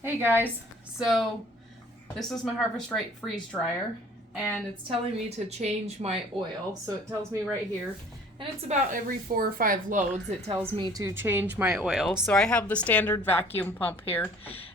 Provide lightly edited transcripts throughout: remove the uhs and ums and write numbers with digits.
Hey guys, so this is my Harvest Right freeze dryer, and it's telling me to change my oil. So it tells me right here, and it's about every 4 or 5 loads it tells me to change my oil. So I have the standard vacuum pump here,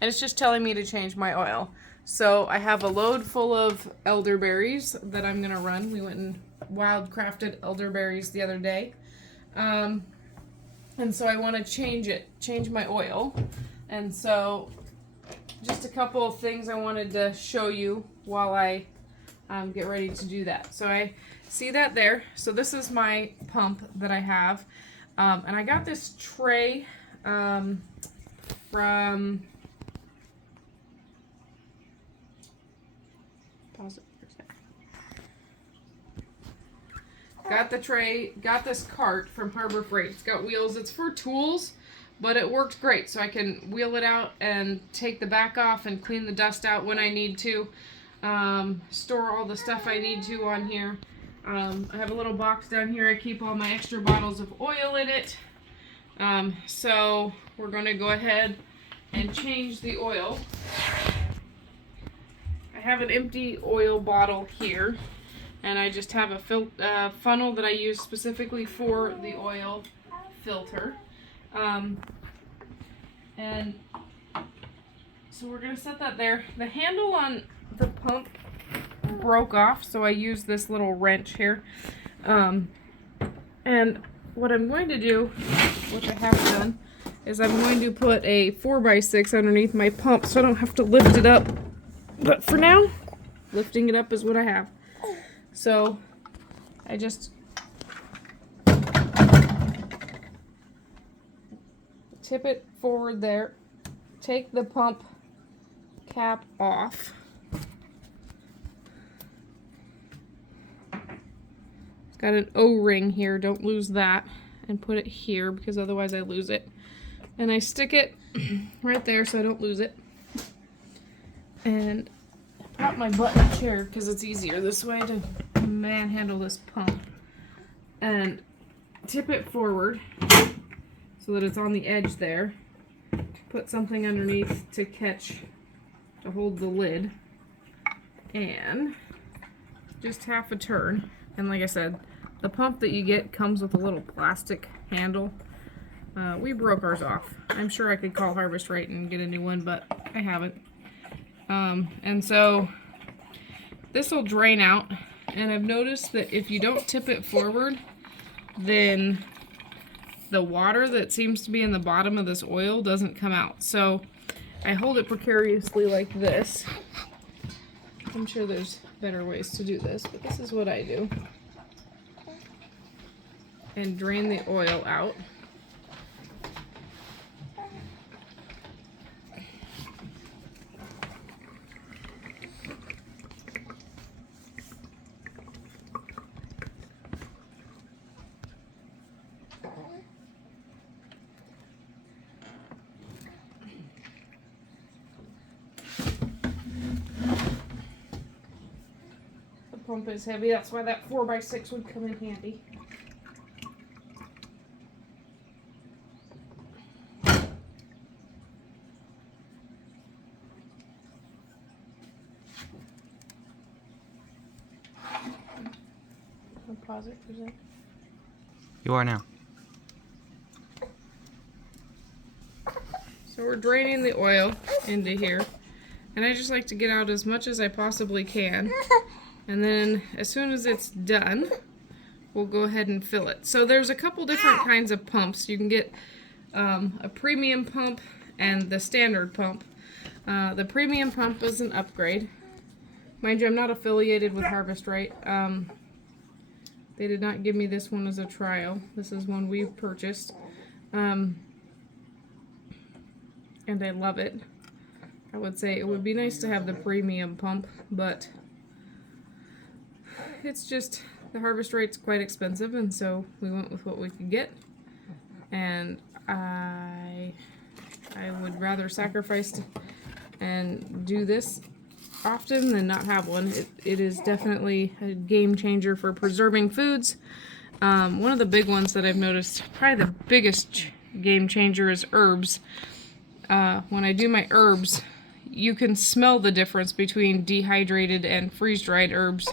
and it's just telling me to change my oil. So I have a load full of elderberries that I'm gonna run. We went and wild crafted elderberries the other day, and so I want to change my oil, and so just a couple of things I wanted to show you while I get ready to do that. So I see that there. So this is my pump that I have. And I got this tray from pause it for a second. Got the tray, got this cart from Harbor Freight. It's got wheels. It's for tools, but it worked great. So I can wheel it out and take the back off and clean the dust out when I need to. Store all the stuff I need to on here. I have a little box down here. I keep all my extra bottles of oil in it. So we're going to go ahead and change the oil. I have an empty oil bottle here, and I just have a funnel that I use specifically for the oil filter. And so we're going to set that there. The handle on the pump broke off, so I use this little wrench here. And what I'm going to do, which I haven't done, is I'm going to put a 4x6 underneath my pump so I don't have to lift it up. But for now, lifting it up is what I have. So I just tip it forward there, take the pump cap off. It's got an O-ring here, don't lose that, and put it here because otherwise I lose it. And I stick it right there so I don't lose it. And I prop my butt in the chair because it's easier this way to manhandle this pump. And tip it forward so that it's on the edge there. Put something underneath to hold the lid. And just half a turn. And like I said, the pump that you get comes with a little plastic handle. We broke ours off. I'm sure I could call Harvest Right and get a new one, but I haven't. And so this will drain out. And I've noticed that if you don't tip it forward, then the water that seems to be in the bottom of this oil doesn't come out. So I hold it precariously like this. I'm sure there's better ways to do this, but this is what I do. And drain the oil out. The pump is heavy, that's why that 4x6 would come in handy. I'll pause it for a second. You are now. So we're draining the oil into here, and I just like to get out as much as I possibly can, and then as soon as it's done, we'll go ahead and fill it. So there's a couple different kinds of pumps. You can get a premium pump and the standard pump. The premium pump is an upgrade. Mind you, I'm not affiliated with Harvest Right. They did not give me this one as a trial. This is one we've purchased. And I love it. I would say it would be nice to have the premium pump, but it's just the Harvest Right's quite expensive, and so we went with what we could get. And I would rather sacrifice and do this often than not have one. It is definitely a game changer for preserving foods. One of the big ones that I've noticed, probably the biggest game changer, is herbs. when I do my herbs, you can smell the difference between dehydrated and freeze-dried herbs.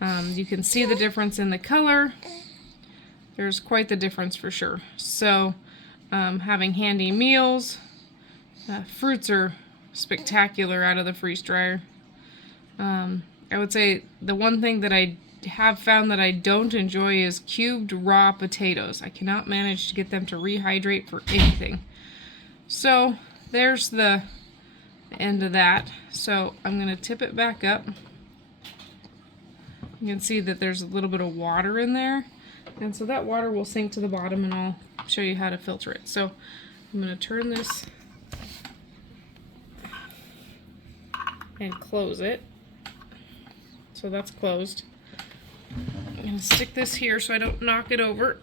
You can see the difference in the color. There's quite the difference for sure. So having handy meals, fruits are spectacular out of the freeze dryer. I would say the one thing that I have found that I don't enjoy is cubed raw potatoes. I cannot manage to get them to rehydrate for anything. So there's the end of that. So I'm going to tip it back up. You can see that there's a little bit of water in there, and so that water will sink to the bottom, and I'll show you how to filter it. So I'm going to turn this and close it. So that's closed. I'm going to stick this here so I don't knock it over,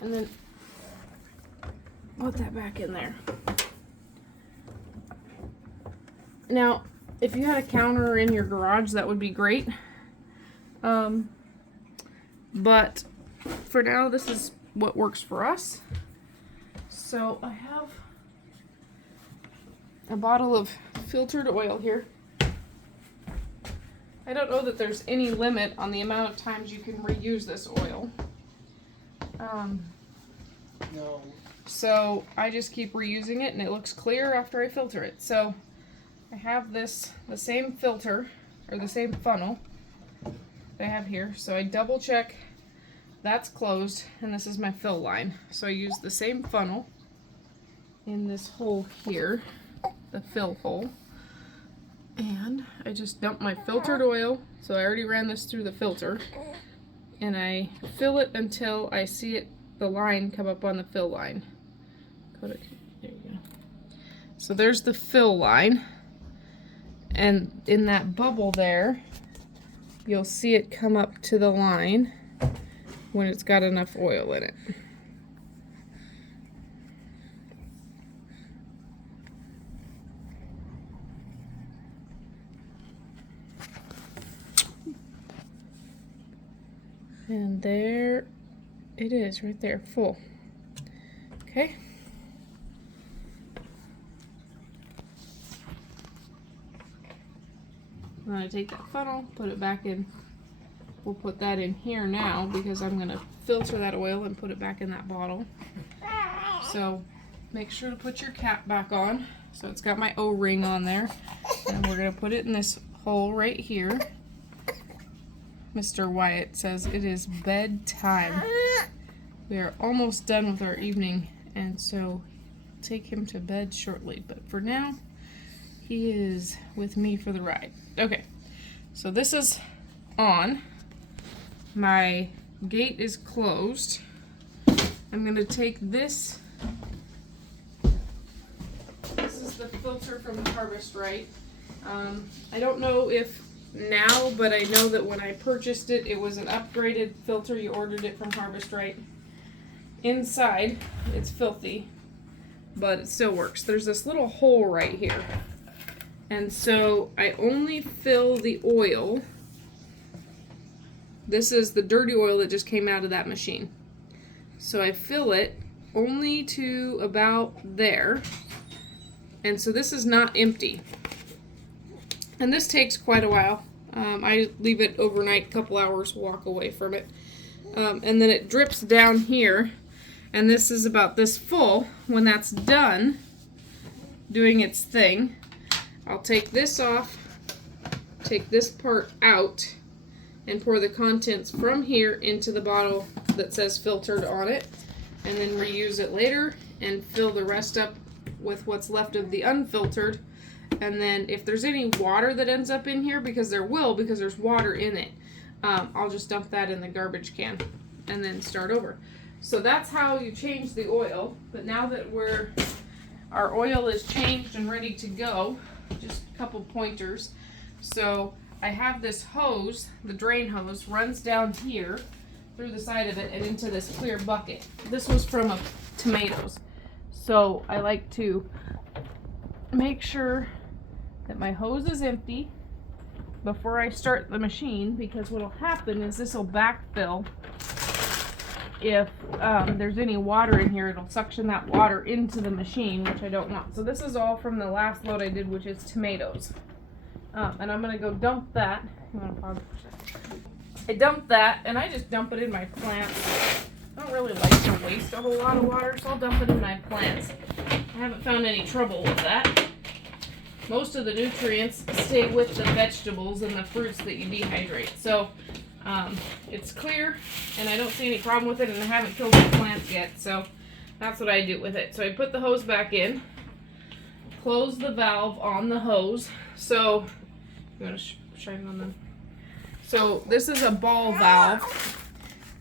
and then put that back in there. Now, if you had a counter in your garage, that would be great. But for now, this is what works for us. So I have a bottle of filtered oil here. I don't know that there's any limit on the amount of times you can reuse this oil. No. So I just keep reusing it, and it looks clear after I filter it. So I have the same filter, or the same funnel that I have here. So I double check that's closed, and this is my fill line. So I use the same funnel in this hole here, the fill hole. And I just dump my filtered oil, so I already ran this through the filter, and I fill it until I see it, the line come up on the fill line. There you go. So there's the fill line, and in that bubble there, you'll see it come up to the line when it's got enough oil in it. And there it is, right there, full. Okay. I'm going to take that funnel, put it back in. We'll put that in here now because I'm going to filter that oil and put it back in that bottle. So make sure to put your cap back on. So it's got my O-ring on there. And we're going to put it in this hole right here. Mr. Wyatt says it is bedtime. We are almost done with our evening, and so take him to bed shortly. But for now, he is with me for the ride. Okay, so this is on. My gate is closed. I'm going to take this. This is the filter from Harvest Right. I don't know if now, but I know that when I purchased it, it was an upgraded filter. You ordered it from Harvest Right. Inside, it's filthy, but it still works. There's this little hole right here. And so I only fill the oil. This is the dirty oil that just came out of that machine. So I fill it only to about there. And so this is not empty. And this takes quite a while. I leave it overnight, a couple hours, walk away from it. And then it drips down here. And this is about this full. When that's done doing its thing, I'll take this off, take this part out, and pour the contents from here into the bottle that says filtered on it, and then reuse it later and fill the rest up with what's left of the unfiltered. And then if there's any water that ends up in here, because there will, because there's water in it, I'll just dump that in the garbage can and then start over. So that's how you change the oil. But now that our oil is changed and ready to go, just a couple pointers. So I have this hose, the drain hose, runs down here through the side of it and into this clear bucket. This was from tomatoes. So I like to make sure that my hose is empty before I start the machine, because what will happen is this will backfill if there's any water in here, it'll suction that water into the machine, which I don't want. So this is all from the last load I did, which is tomatoes. And I'm gonna go dump that. You wanna pause it for a second? I dump that, and I just dump it in my plants. I don't really like to waste a whole lot of water, so I'll dump it in my plants. I haven't found any trouble with that. Most of the nutrients stay with the vegetables and the fruits that you dehydrate. So it's clear, and I don't see any problem with it, and I haven't killed the plants yet. So that's what I do with it. So I put the hose back in, close the valve on the hose. So you want to shine on them? So this is a ball valve,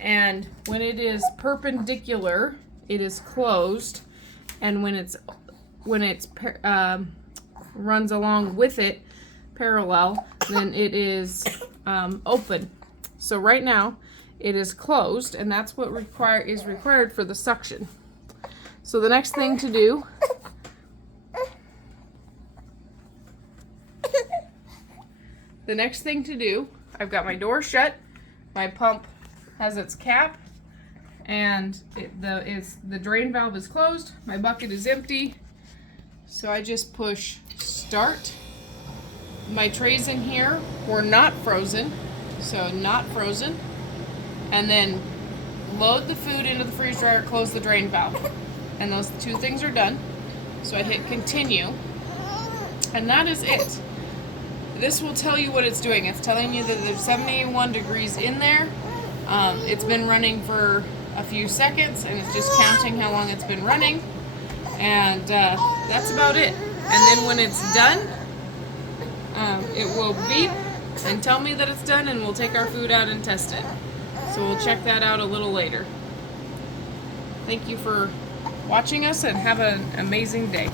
and when it is perpendicular, it is closed, and when it's runs along with it parallel, then it is open. So right now it is closed, and that's what is required for the suction. So the next thing to do I've got my door shut, my pump has its cap, and the drain valve is closed, my bucket is empty. So I just push start. My trays in here were not frozen, so not frozen. And then load the food into the freeze dryer, close the drain valve. And those two things are done. So I hit continue. And that is it. This will tell you what it's doing. It's telling you that there's 71 degrees in there. It's been running for a few seconds, and it's just counting how long it's been running. And that's about it. And then when it's done, it will beep and tell me that it's done, and we'll take our food out and test it. So we'll check that out a little later. Thank you for watching us, and have an amazing day.